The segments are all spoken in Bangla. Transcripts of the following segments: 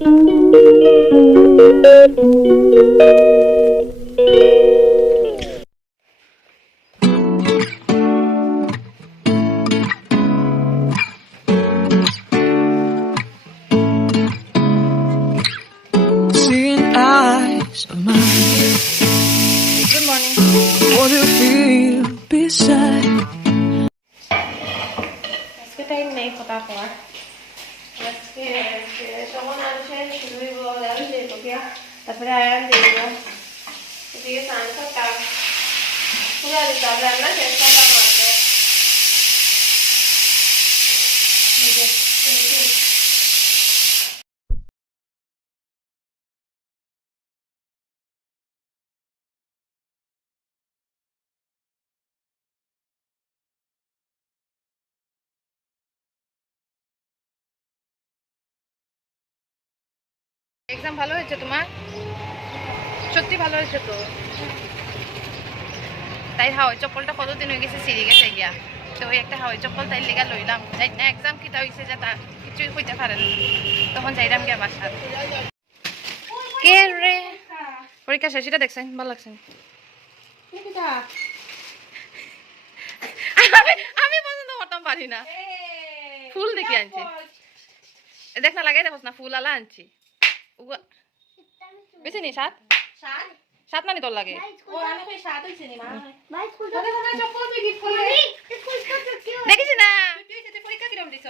Seeing eyes of mine. Good morning. What it feel beside. আজকে টাইম নেই কথা কওয়ার। আজকে তখন আসে শুরুই বল আমি যেত গিয়া তারপরে আয়ান দিব এদিকে স্নান করতাম পুরা দিতাম রান্না শেষ করতাম মাত্র। এক্সাম ভালো হয়েছে তোমার? সত্যি ভালো হয়েছে তো? তাই হাওয়াই চপ্পলটা কতদিন হয়ে গেছে সিঁড়ি গেছে গিয়া, তো ওই একটা হাওয়াই চপ্পল তাই লিগা লইলাম। যাই না এক্সাম কিটা হয়েছে যে তা কিছুই হইতে পারে না, তখন যাইলাম গিয়া বাসার। কে রে পরীক্ষা শেষ? এটা দেখছেন ভালো লাগছে? আমি পছন্দ করতাম পারি না, ফুল দেখি আনছি। দেখ না লাগাই দেখোস না ফুল আলা আনছি। বেশি নি সাত সাত মানে তোর লাগে দেখিস না পরীক্ষা কিরম দিছ?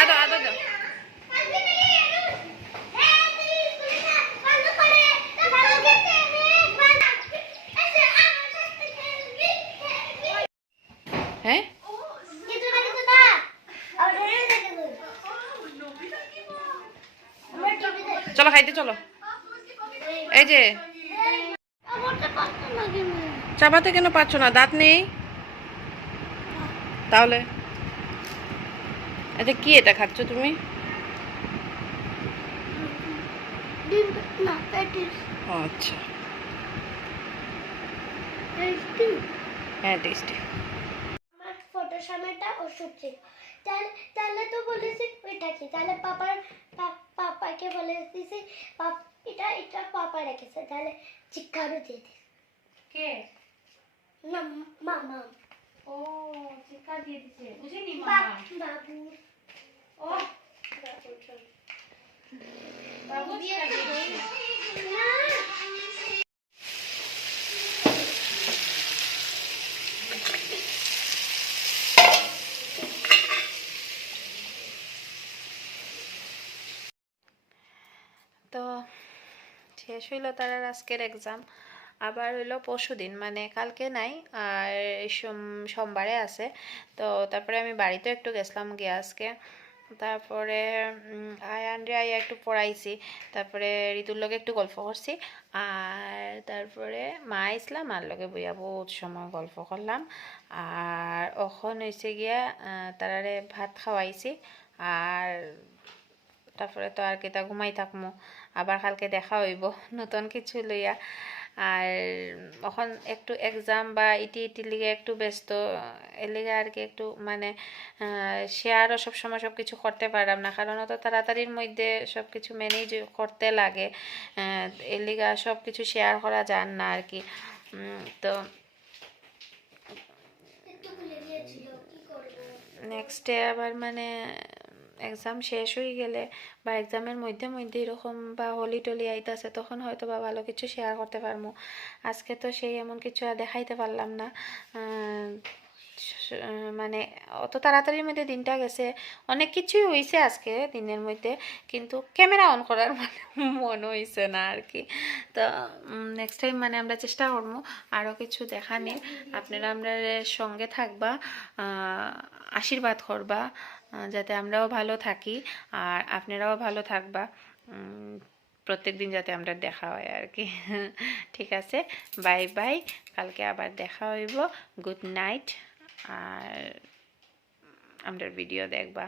আদো আদো দাও। হ্যাঁ চলো খাইতে চলো। এই যে চাবাতে কেন পারছো না? দাঁত নেই তাহলে? আচ্ছা কি এটা খাচ্ছ তুমি? আচ্ছা হ্যাঁ টেস্টি। আমার ফটোর সময়টা ওষুধ ছিল, তাহলে তো বলেছি এটা কি, তাহলে পাপাকে বলে দিছি এটা এটা পাপা রেখেছে, তাহলে চিকারও দিয়ে দিস। কে? না মামা। ও চিকা দিয়ে দিছে বুঝিনি বাবু। ও বাবু দিয়ে না তো শেষ হইল তার আজকের এক্সাম। আবার হইলো পরশু দিন, মানে কালকে নাই আর সোমবারে আছে। তো তারপরে আমি বাড়িতে একটু গেছিলাম গিয়ে আজকে। তারপরে আয়ানরে আইয়া একটু পড়াইছি, তারপরে ঋতুর লগে একটু গল্প করছি। আর তারপরে মা ইসলাম মার লগে বইয়া বহুত সময় গল্প করলাম। আর এখন হয়েছে গিয়া তারারে ভাত খাওয়াইছি। আর তারপরে তো আর কেতা ঘুমাই থাকমু, আবার কালকে দেখা হইব নতুন কিছু লইয়া। আর এখন একটু এক্সাম বা ইটি লিগে একটু ব্যস্ত, এর লিগে আর কি একটু মানে শেয়ারও সবসময় সব কিছু করতে পারলাম না, কারণ অত তাড়াতাড়ির মধ্যে সব কিছু ম্যানেজ করতে লাগে। এর লিগে সব কিছু শেয়ার করা যান না আর কি। তো নেক্সট ডে আবার মানে এক্সাম শেষ হয়ে গেলে বা এক্সামের মধ্যে মধ্যে এরকম বা হোলি টোলি আইতাছে, তখন হয়তো বা ভালো কিছু শেয়ার করতে পারবো। আজকে তো সেই এমন কিছু আর দেখাইতে পারলাম না, মানে অত তাড়াতাড়ির মধ্যে দিনটা গেছে। অনেক কিছুই হয়েছে আজকে দিনের মধ্যে, কিন্তু ক্যামেরা অন করার মানে মন হয়েছে না আর কি। তো নেক্সট টাইম মানে আমরা চেষ্টা করবো আরও কিছু দেখানির। আপনারা আমরা সঙ্গে থাকবা, আশীর্বাদ করবা যাতে আমরাও ভালো থাকি আর আপনারাও ভালো থাকবা। প্রত্যেক দিন যাতে আমরা দেখা হয় আর কি। ঠিক আছে, বাই বাই, কালকে আবার দেখা হইব। Good night. আর আমরা ভিডিও দেখবা।